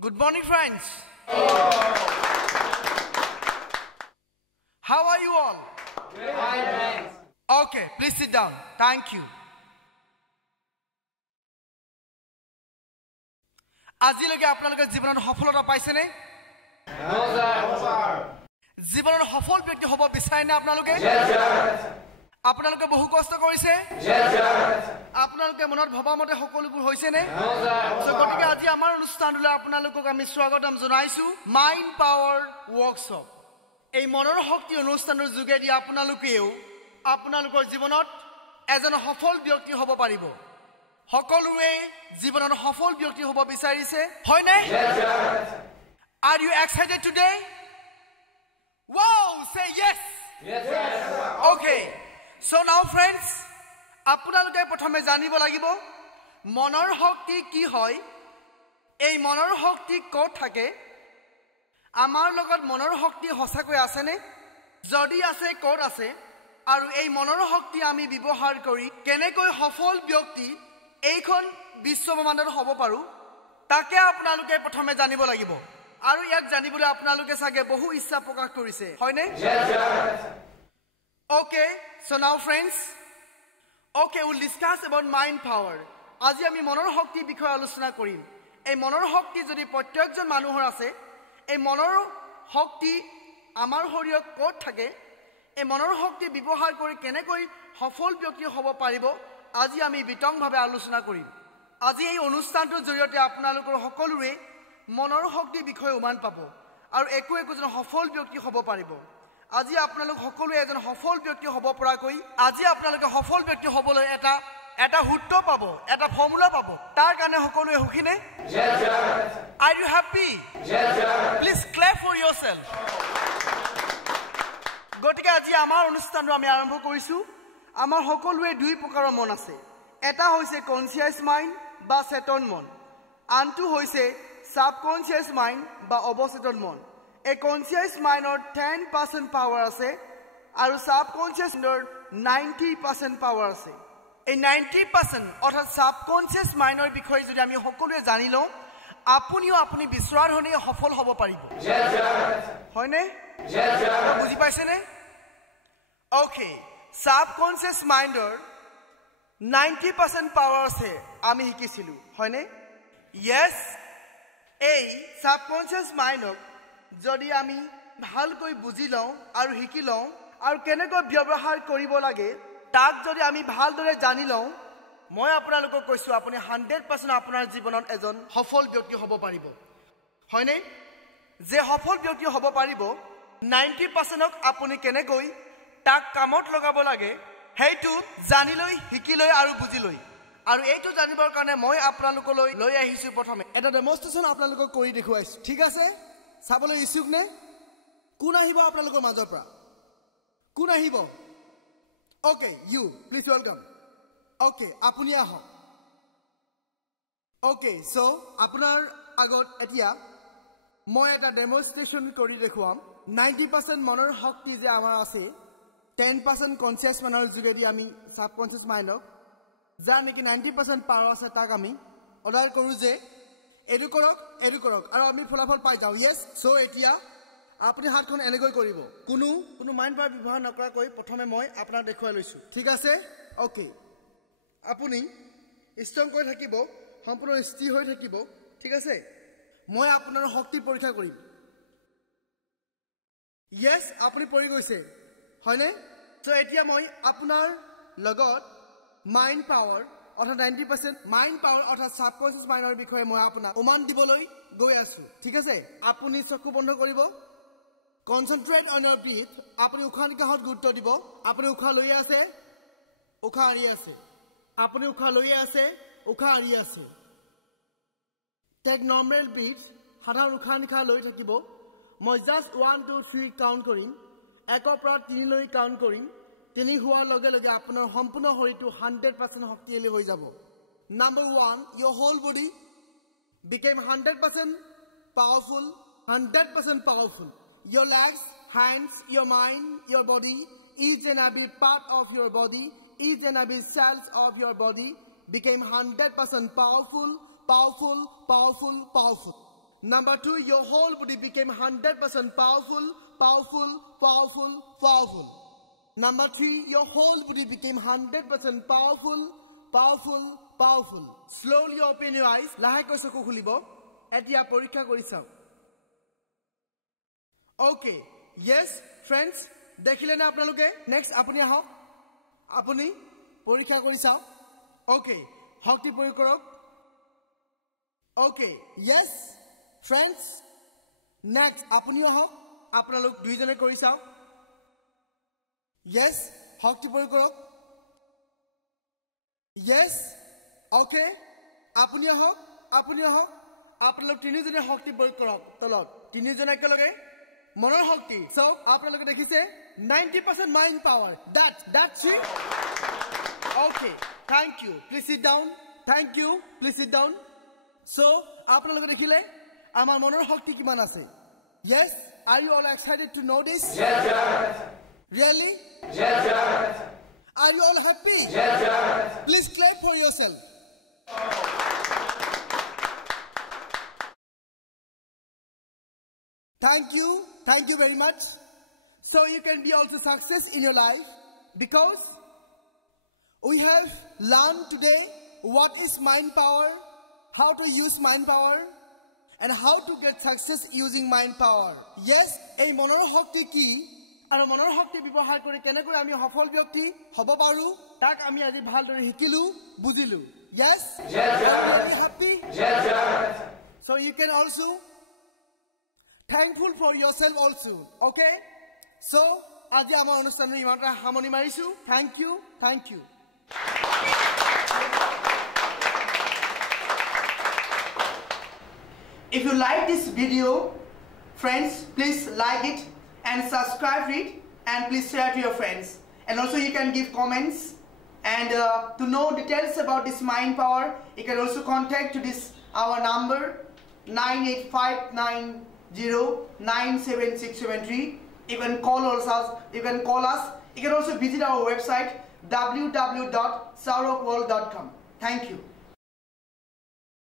Good morning, friends. How are you all? Good, thanks. Okay, please sit down. Thank you. আজিলৈকে আপোনালোকে জীৱনত সফলতা পাইছেনে? No, sir. জীৱনত সফল ব্যক্তি হ'ব বিচাৰেনে আপোনালোকে? Yes, sir. আপোনালোকে বহু কষ্ট কৰিছে? Yes, sir. আপোনালোকে মনত ভবা মতে সকলোবোৰ হৈছেনে? No, sir. গতিকে আজি আমাৰ অনুষ্ঠানলৈ আপোনালোকক আমি স্বাগতম জনাইছো মাইণ্ড পাৱাৰ ৱৰ্কশ্বপ। এই মনৰ শক্তি অনুষ্ঠানৰ যোগেদি আপোনালোকেও আপোনালোকৰ জীৱনত এজন সফল ব্যক্তি হ'ব পাৰিব। সকলোৱে জীৱনত সফল ব্যক্তি হ'ব বিচাৰিছে, হয়নে? Yes, sir. Are you excited today? Wow, say yes. Yes, sir. Okay. So now friends, আপোনালোকে প্ৰথমে জানিব লাগিব মনৰ শক্তি কি হয়, এই মনৰ শক্তি ক'ত থাকে, আমাৰ লগত মনৰ শক্তি সঁচাকৈ আছেনে, যদি আছে ক'ত আছে, আৰু এই মনৰ শক্তি আমি ব্যৱহাৰ কৰি কেনেকৈ সফল ব্যক্তি এইখন বিশ্বব্ৰহ্মাণ্ডত হ'ব পাৰোঁ তাকে আপোনালোকে প্ৰথমে জানিব লাগিব। আৰু ইয়াক জানিবলৈ আপোনালোকে চাগে বহু ইচ্ছা প্ৰকাশ কৰিছে, হয়নে? Yes, sir. Okay, so now friends, we'll discuss about mind power. আজি আমি মনৰ শক্তিৰ বিষয়ে আলোচনা কৰিম। এই মনৰ শক্তি যদি প্ৰত্যেকজন মানুহৰ আছে, এই মনৰ শক্তি আমাৰ শৰীৰত ক'ত থাকে, এই মনৰ শক্তি ব্যৱহাৰ কৰি কেনেকৈ সফল ব্যক্তি হ'ব পাৰিব, আজি আমি বিতংভাৱে আলোচনা কৰিম। আজি এই অনুষ্ঠানটোৰ জৰিয়তে আপোনালোকৰ সকলোৰে মনৰ শক্তিৰ বিষয়ে উমান পাব আৰু একোজন সফল ব্যক্তি হ'ব পাৰিব। আজি আপোনালোক সকলোৱে এজন সফল ব্যক্তি হ'ব পৰাকৈ আজি আপোনালোকে সফল ব্যক্তি হ'বলৈ এটা সূত্ৰ পাব, এটা ফৰ্মুলা পাব। তাৰ কাৰণে সকলোৱে সুখীনে? Yes, sir. Are you happy? Yes, sir. Please clap for yourself. গতিকে আজি আমাৰ অনুষ্ঠানটো আমি আৰম্ভ কৰিছোঁ। আমাৰ সকলোৱে দুই প্ৰকাৰৰ মন আছে। এটা হৈছে কনচিয়াছ মাইণ্ড বা চেতন মন, আনটো হৈছে সাবকনচিয়াছ মাইণ্ড বা অৱচেতন মন। এই কনচিয়াছ মাইণ্ডৰ 10% পাৱাৰ আছে আৰু সাবকনচিয়াছ মাইণ্ডৰ 90% পাৱাৰ আছে। এই 90% অৰ্থাৎ সাবকনচিয়াছ মাইণ্ডৰ বিষয়ে যদি আমি সকলোৱে জানি লওঁ, আপুনিও আপুনি বিচৰা ধৰণে সফল হ'ব পাৰিব, Yes, sir. হয়নে? Yes, sir. বুজি পাইছেনে? অ'কে, সাবকনচিয়াছ মাইণ্ডৰ 90% পাৱাৰ আছে আমি শিকিছিলোঁ, হয়নে? য়েছ, এই সাবকনচিয়াছ মাইণ্ডক যদি আমি ভালকৈ বুজি লওঁ আৰু শিকি লওঁ আৰু কেনেকৈ ব্যৱহাৰ কৰিব লাগে তাক যদি আমি ভালদৰে জানি লওঁ, মই আপোনালোকক কৈছোঁ আপুনি 100% আপোনাৰ জীৱনত এজন সফল ব্যক্তি হ'ব পাৰিব, হয়নে? যে সফল ব্যক্তি হ'ব পাৰিব 90%ক আপুনি কেনেকৈ তাক কামত লগাব লাগে সেইটো জানি লৈ, শিকি লৈ আৰু বুজি লৈ। আৰু এইটো জানিবৰ কাৰণে মই আপোনালোকলৈ লৈ আহিছোঁ প্ৰথমে এটা ডেমনষ্ট্ৰেশ্যন আপোনালোকক কৰি দেখুৱাইছোঁ। ঠিক আছে, চাবলৈ ইচ্ছুক নে? কোন আহিব আপোনালোকৰ মাজৰ পৰা? কোন আহিব? Okay, you please welcome. Okay, আপুনি আহক। অ'কে, চ' আপোনাৰ আগত এতিয়া মই এটা ডেমনষ্ট্ৰেশ্যন কৰি দেখুৱাম। 90% মনৰ শক্তি যে আমাৰ আছে, 10% কনচিয়াছ মাইণ্ডৰ যোগেদি আমি সাবকনচিয়াছ মাইণ্ডক যাৰ নেকি 90% পাৱাৰ আছে তাক আমি অৰ্ডাৰ কৰোঁ যে এইটো কৰক, এইটো কৰক, আৰু আমি ফলাফল পাই যাওঁ। য়েছ, চ' এতিয়া আপুনি হাতখন এনেকৈ কৰিব, কোনো মাইণ্ড পাৱাৰ ব্যৱহাৰ নকৰাকৈ প্ৰথমে মই আপোনাক দেখুৱাই লৈছোঁ। ঠিক আছে? অ'কে, আপুনি ষ্ট্ৰং কৰি থাকিব, সম্পূৰ্ণ স্থিৰ হৈ থাকিব। ঠিক আছে, মই আপোনাৰ শক্তি পৰীক্ষা কৰিম। য়েছ, আপুনি পৰি গৈছে, হয়নে? চ' এতিয়া মই আপোনাৰ লগত মাইণ্ড পাৱাৰ অৰ্থাৎ 90% মাইণ্ড পাৱাৰ অৰ্থাৎ সাবকনচিয়াছ মাইণ্ডৰ বিষয়ে মই আপোনাক উমান দিবলৈ গৈ আছোঁ। ঠিক আছে, আপুনি চকু বন্ধ কৰিব, কনচেনট্ৰেট অন ইয়ৰ ব্ৰিথ। আপুনি উশাহ নিশাহত গুৰুত্ব দিব। আপুনি উশাহ লৈয়ে আছে, উশাহ এৰি আছে, আপুনি উশাহ লৈয়ে আছে, উশাহ এৰি আছে। টেক নৰ্মেল ব্ৰিথ, সাধাৰণ উশাহ নিশাহ লৈ থাকিব। মই জাষ্ট 1, 2, 3 কাউণ্ট কৰিম, 1ৰ পৰা 3 লৈ কাউণ্ট কৰিম। 3 হোৱাৰ লগে লগে আপোনাৰ সম্পূৰ্ণ শৰীৰটো 100% শক্তিশালী হৈ যাব। Number 1, your whole body became 100% powerful, 100% powerful. Your legs, hands, your mind, your body, each and every part of your body, each and every cells of your body became 100% powerful, powerful, powerful, powerful. Number 2, your whole body became 100% powerful, powerful, powerful, powerful. Number 3, your whole body became 100% powerful, powerful, powerful. Slowly open your eyes. Lahai koi soku khulibo. Etia porikha kori sao. Okay. Yes, friends. Dekhile na apnaloke. Next, apuni ahok. Apuni porikha kori sao. Okay. Hokti pori korok. Okay. Yes, friends. Next, apuni ahok. Apnalok duijone kori sao. Yes, hokti pori korok. Yes. Okay. Apuni ahok. Apuni ahok. Apnalok tinujone hokti pori korok. Tolot. Tinujone ekaloge. Monor hokti. So, apnaloke dekhise 90% mind power. That's it. Okay. Thank you. Please sit down. Thank you. Please sit down. So, apnaloke dekhile amar monor hokti kiman ase. Yes. Are you all excited to know this? Yes, sir. Really? Yes, sir. Are you all happy? Yes, sir. Please clap for yourself. Thank you. Thank you very much. So you can be also success in your life because we have learned today what is mind power, how to use mind power, and how to get success using mind power. Yes, a monor hokti ki আৰু মনৰ শক্তি ব্যৱহাৰ কৰি কেনেকৈ আমি সফল ব্যক্তি হ'ব পাৰো তাক আমি আজি ভালদৰে শিকিলো বুজিলো yes Yes, sir. Are you happy? Yes, sir. So you can also thankful for yourself also. Okay? So আজি আমাৰ অনুষ্ঠানৰ ইমানটা সামৰণি মাৰিছো thank you If you like this video, friends, please like it and subscribe it and please share to your friends. And also you can give comments and to know details about this mind power, you can also contact to this our number 98590976773. You can call us. You can also visit our website www.saurokworld.com. Thank you.